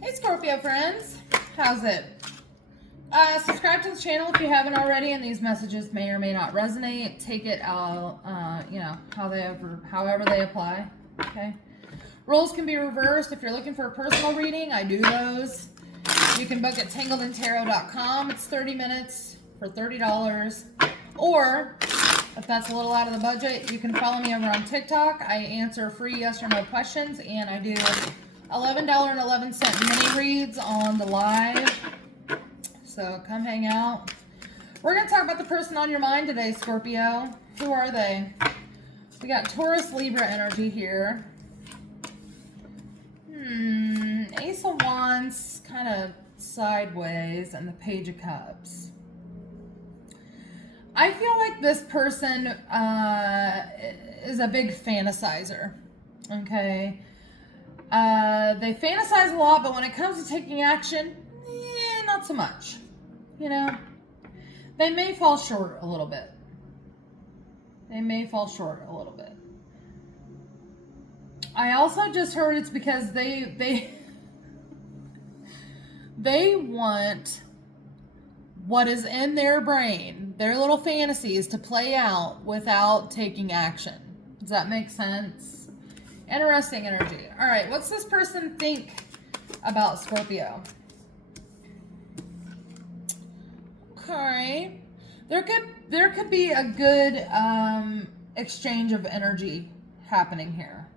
Hey Scorpio friends, how's it? Subscribe to the channel if you haven't already, and these messages may or may not resonate. Take it out, however they apply, okay? Roles can be reversed. If you're looking for a personal reading, I do those. You can book at tangledintarot.com. It's 30 minutes for $30. Or, if that's a little out of the budget, you can follow me over on TikTok. I answer free yes or no questions, and I do $11.11 mini reads on the live. So come hang out. We're going to talk about the person on your mind today, Scorpio. Who are they? We got Taurus Libra energy here. Ace of Wands kind of sideways, and the Page of Cups. I feel like this person is a big fantasizer. Okay. They fantasize a lot, but when it comes to taking action, not so much. You know, they may fall short a little bit. I also just heard it's because they want what is in their brain, their little fantasies, to play out without taking action. Does that make sense? Interesting energy. All right, what's this person think about Scorpio? Okay, there could be a good exchange of energy happening here.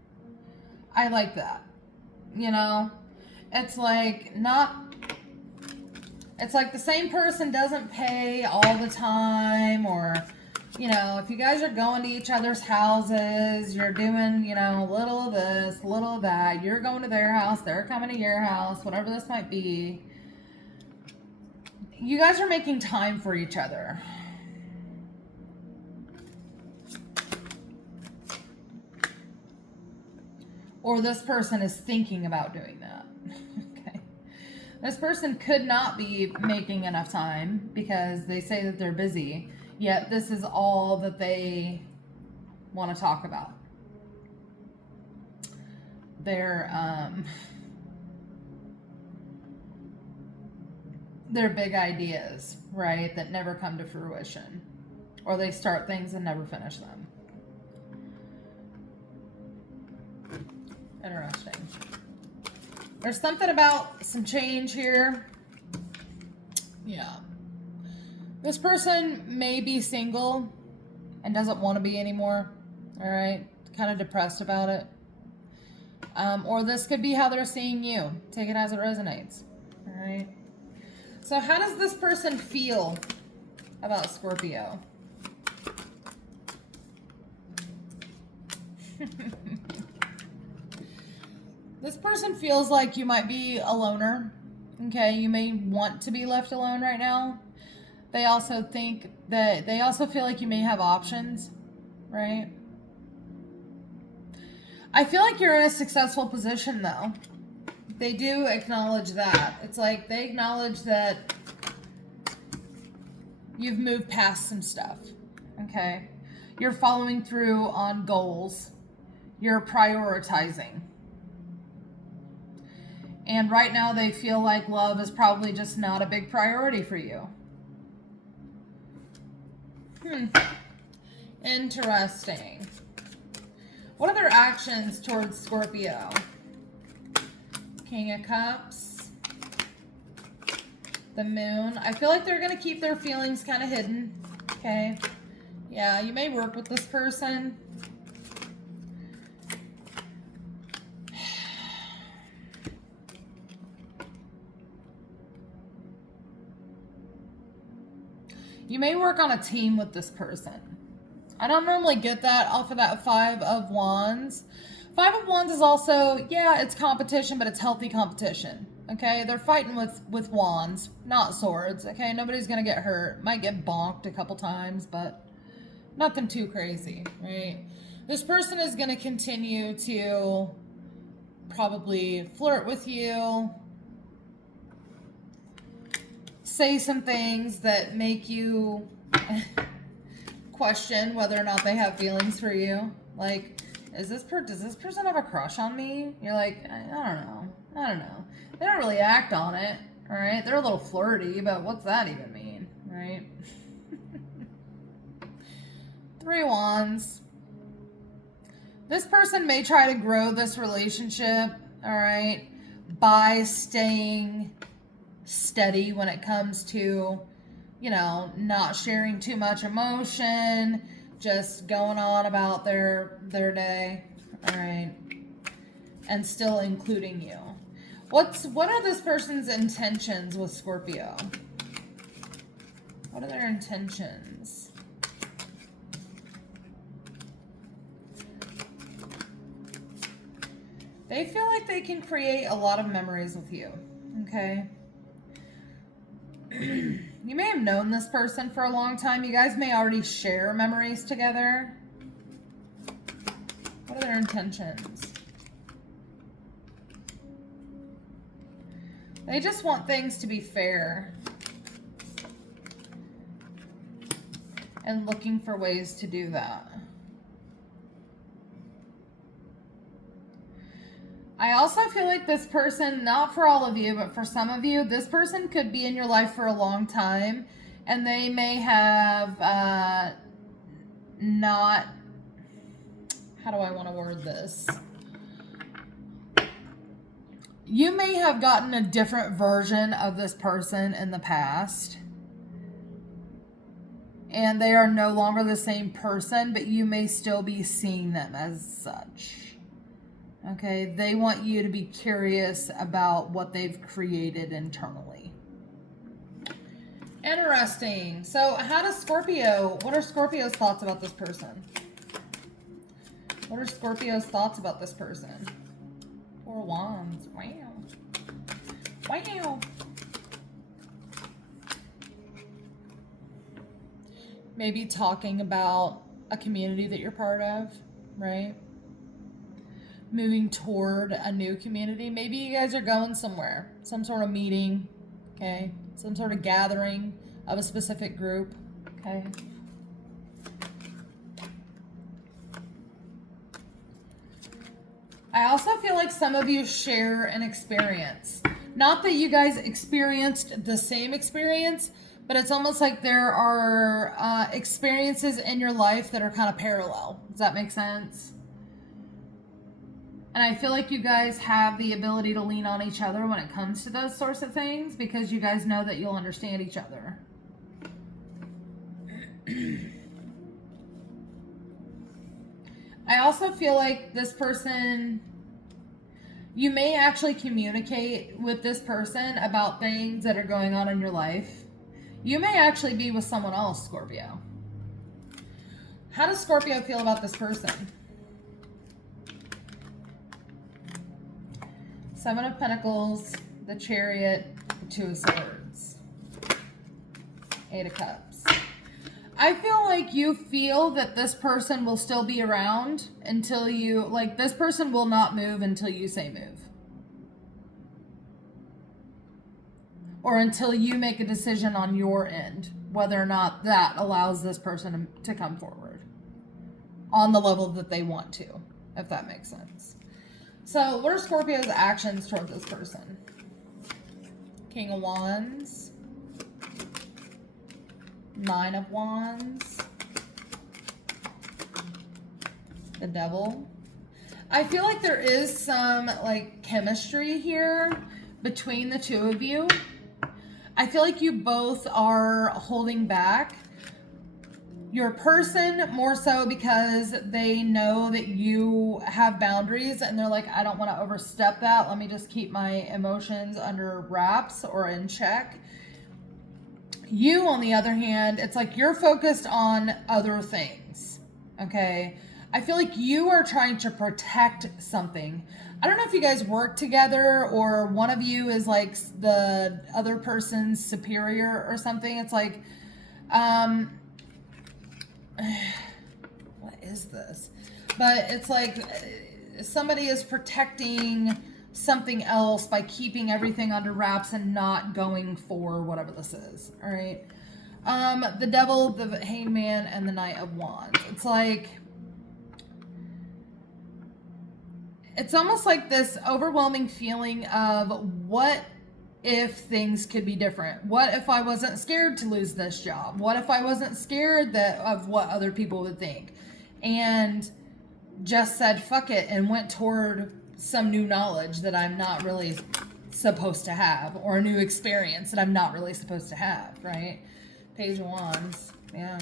I like that. You know, it's like the same person doesn't pay all the time, or, you know, if you guys are going to each other's houses, you're doing, you know, a little of this, a little of that. You're going to their house, they're coming to your house, whatever this might be. You guys are making time for each other. Or this person is thinking about doing that. Okay. This person could not be making enough time because they say that they're busy, yet this is all that they want to talk about. Their big ideas, right, that never come to fruition. Or they start things and never finish them. Interesting. There's something about some change here. Yeah. This person may be single and doesn't want to be anymore. All right. Kind of depressed about it. Or this could be how they're seeing you. Take it as it resonates. All right. So how does this person feel about Scorpio? This person feels like you might be a loner. Okay, you may want to be left alone right now. They also feel like you may have options, right? I feel like you're in a successful position though. They do acknowledge that. It's like they acknowledge that you've moved past some stuff, okay? You're following through on goals. You're prioritizing. And right now they feel like love is probably just not a big priority for you. Interesting. What are their actions towards Scorpio? King of Cups. The Moon. I feel like they're going to keep their feelings kind of hidden. Okay. Yeah, you may work with this person. You may work on a team with this person. I don't normally get that off of that Five of Wands. Five of Wands is also, yeah, it's competition, but it's healthy competition. Okay, they're fighting with wands, not swords. Okay, nobody's gonna get hurt. Might get bonked a couple times, but nothing too crazy, right? This person is gonna continue to probably flirt with you, say some things that make you question whether or not they have feelings for you. Like, does this person have a crush on me? You're like, I don't know. I don't know. They don't really act on it, all right? They're a little flirty, but what's that even mean, right? Three Wands. This person may try to grow this relationship, all right, by staying steady when it comes to, you know, not sharing too much emotion, just going on about their day, all right, and still including you. What are this person's intentions with Scorpio? What are their intentions? They feel like they can create a lot of memories with you, okay? You may have known this person for a long time. You guys may already share memories together. What are their intentions? They just want things to be fair. And looking for ways to do that. I also feel like this person, not for all of you, but for some of you, this person could be in your life for a long time, and they may have not, how do I want to word this? You may have gotten a different version of this person in the past, and they are no longer the same person, but you may still be seeing them as such. Okay, they want you to be curious about what they've created internally. Interesting. So how does what are Scorpio's thoughts about this person? What are Scorpio's thoughts about this person? Four Wands. Wow. Wow. Maybe talking about a community that you're part of, right? Moving toward a new community. Maybe you guys are going somewhere, some sort of meeting, okay? Some sort of gathering of a specific group, okay? I also feel like some of you share an experience. Not that you guys experienced the same experience, but it's almost like there are experiences in your life that are kind of parallel. Does that make sense? And I feel like you guys have the ability to lean on each other when it comes to those sorts of things because you guys know that you'll understand each other. I also feel like this person, you may actually communicate with this person about things that are going on in your life. You may actually be with someone else, Scorpio. How does Scorpio feel about this person? Seven of Pentacles, the Chariot, the Two of Swords, Eight of Cups. I feel like you feel that this person will still be around until you, like this person will not move until you say move. Or until you make a decision on your end, whether or not that allows this person to come forward on the level that they want to, if that makes sense. So what are Scorpio's actions toward this person? King of Wands. Nine of Wands. The Devil. I feel like there is some like chemistry here between the two of you. I feel like you both are holding back. Your person more so because they know that you have boundaries and they're like, I don't want to overstep that. Let me just keep my emotions under wraps or in check. You, on the other hand, it's like you're focused on other things, okay? I feel like you are trying to protect something. I don't know if you guys work together or one of you is like the other person's superior or something. It's like, what is this? But it's like somebody is protecting something else by keeping everything under wraps and not going for whatever this is. All right. The Devil, the Hangman, and the Knight of Wands. It's like it's almost like this overwhelming feeling of what if things could be different? What if I wasn't scared to lose this job? What if I wasn't scared of what other people would think? And just said, fuck it, and went toward some new knowledge that I'm not really supposed to have, or a new experience that I'm not really supposed to have, right? Page of Wands, yeah.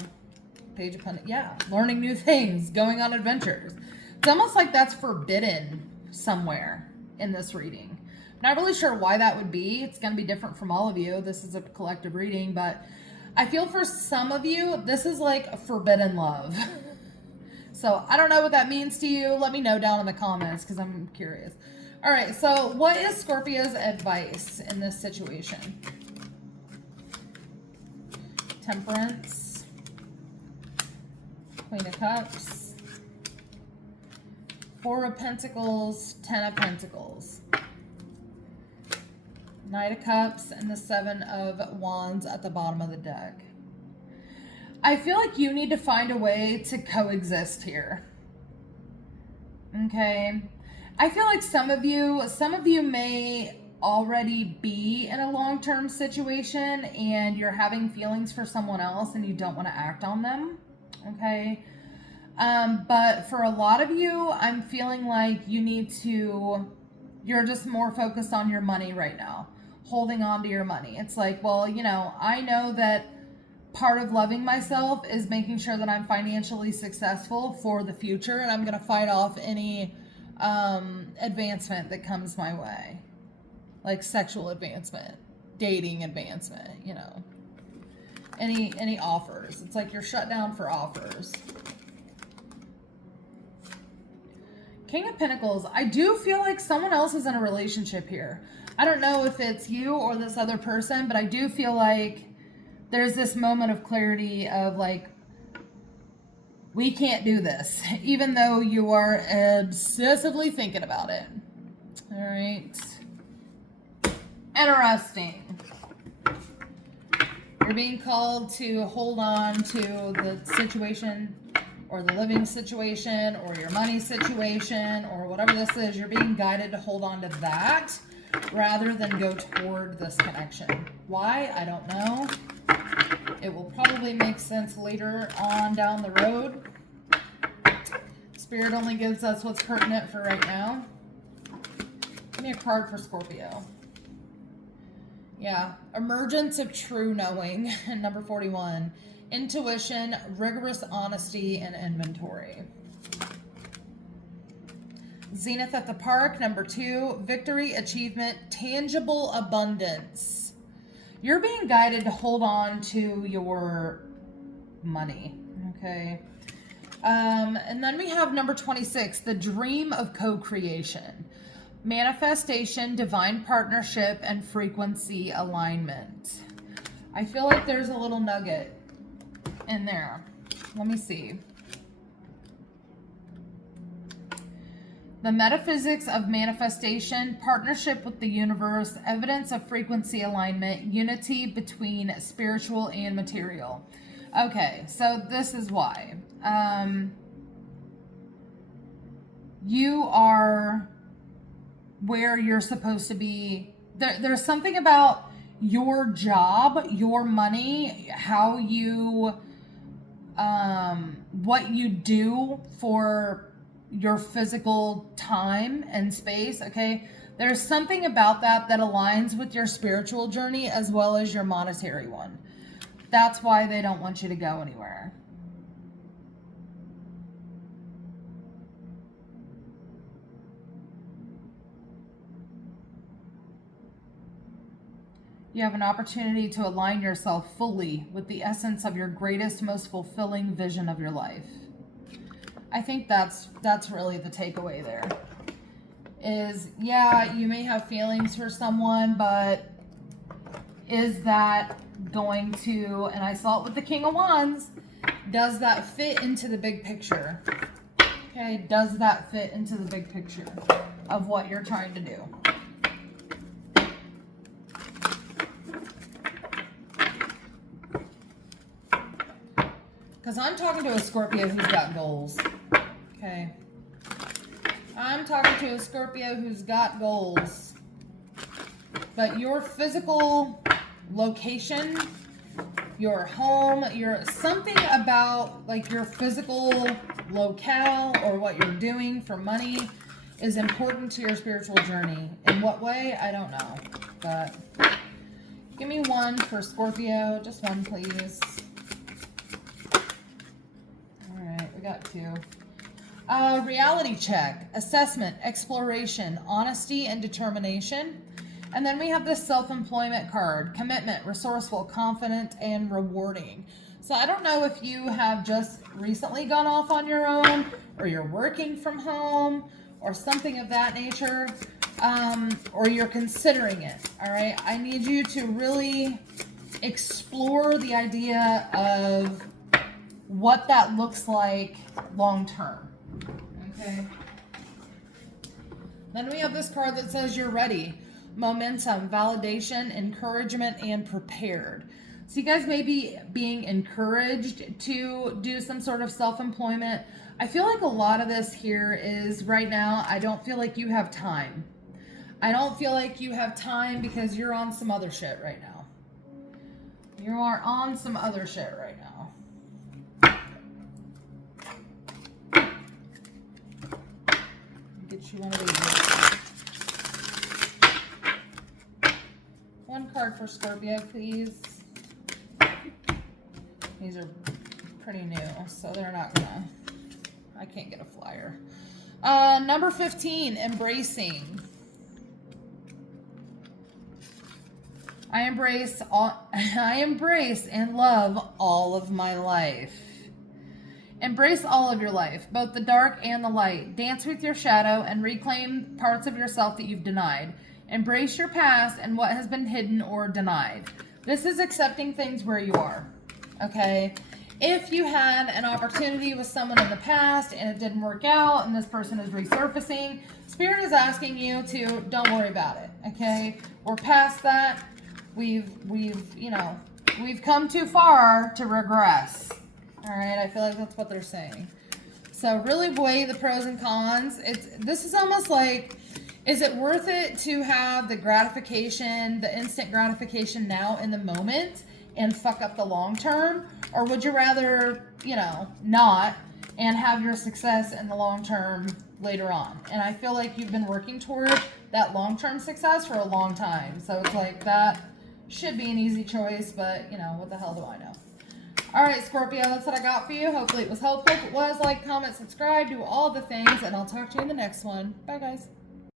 Page of Pentacles, yeah. Learning new things, going on adventures. It's almost like that's forbidden somewhere in this reading. Not really sure why that would be. It's going to be different from all of you. This is a collective reading, but I feel for some of you, this is like a forbidden love. So I don't know what that means to you. Let me know down in the comments because I'm curious. All right, so what is Scorpio's advice in this situation? Temperance, Queen of Cups, Four of Pentacles, Ten of Pentacles, Knight of Cups, and the Seven of Wands at the bottom of the deck. I feel like you need to find a way to coexist here. Okay. I feel like some of you may already be in a long-term situation and you're having feelings for someone else and you don't want to act on them. Okay. But for a lot of you, I'm feeling like you're just more focused on your money right now, holding on to your money. It's like, well, you know, I know that part of loving myself is making sure that I'm financially successful for the future, and I'm going to fight off any advancement that comes my way, like sexual advancement, dating advancement, you know, any offers. It's like you're shut down for offers. King of Pentacles. I do feel like someone else is in a relationship here. I don't know if it's you or this other person, but I do feel like there's this moment of clarity of like, we can't do this, even though you are obsessively thinking about it. All right. Interesting. You're being called to hold on to the situation or the living situation or your money situation or whatever this is. You're being guided to hold on to that rather than go toward this connection. Why? I don't know. It will probably make sense later on down the road. Spirit only gives us what's pertinent for right now. Give me a card for Scorpio. Yeah. Emergence of true knowing. Number 41. Intuition, rigorous honesty, and inventory. Zenith at the Park. Number 2. Victory, achievement, tangible abundance. You're being guided to hold on to your money, okay? And then we have number 26, the dream of co-creation. Manifestation, divine partnership, and frequency alignment. I feel like there's a little nugget in there. Let me see. The metaphysics of manifestation, partnership with the universe, evidence of frequency alignment, unity between spiritual and material. Okay, so this is why. You are where you're supposed to be. There's something about your job, your money, how you, what you do for your physical time and space, okay? There's something about that aligns with your spiritual journey as well as your monetary one. That's why they don't want you to go anywhere. You have an opportunity to align yourself fully with the essence of your greatest, most fulfilling vision of your life. I think that's really the takeaway there. Is, yeah, you may have feelings for someone, but is that going to, and I saw it with the King of Wands, does that fit into the big picture? Okay, does that fit into the big picture of what you're trying to do? Because I'm talking to a Scorpio who's got goals. Okay. I'm talking to a Scorpio who's got goals. But your physical location, your home, something about like your physical locale or what you're doing for money is important to your spiritual journey. In what way? I don't know. But give me one for Scorpio. Just one, please. All right, we got two. Reality check, assessment, exploration, honesty, and determination. And then we have this self-employment card, commitment, resourceful, confident, and rewarding. So I don't know if you have just recently gone off on your own, or you're working from home, or something of that nature, or you're considering it, all right? I need you to really explore the idea of what that looks like long-term, okay? Then we have this card that says you're ready. Momentum, validation, encouragement, and prepared. So you guys may be being encouraged to do some sort of self-employment. I feel like a lot of this here is right now, I don't feel like you have time. I don't feel like you have time because you're on some other shit right now. You are on some other shit right now. Get you one of these. One card for Scorpio, please. These are pretty new, so they're not gonna... I can't get a flyer. Number 15, embracing. I embrace and love all of my life. Embrace all of your life, both the dark and the light. Dance with your shadow and reclaim parts of yourself that you've denied. Embrace your past and what has been hidden or denied. This is accepting things where you are, okay? If you had an opportunity with someone in the past and it didn't work out and this person is resurfacing, Spirit is asking you to don't worry about it, okay? We're past that. We've come too far to regress. All right, I feel like that's what they're saying. So really weigh the pros and cons. This is almost like, is it worth it to have the gratification, the instant gratification now in the moment and fuck up the long term? Or would you rather, not and have your success in the long term later on? And I feel like you've been working toward that long-term success for a long time. So it's like that should be an easy choice, but what the hell do I know? All right, Scorpio, that's what I got for you. Hopefully it was helpful. If it was, like, comment, subscribe, do all the things, and I'll talk to you in the next one. Bye, guys.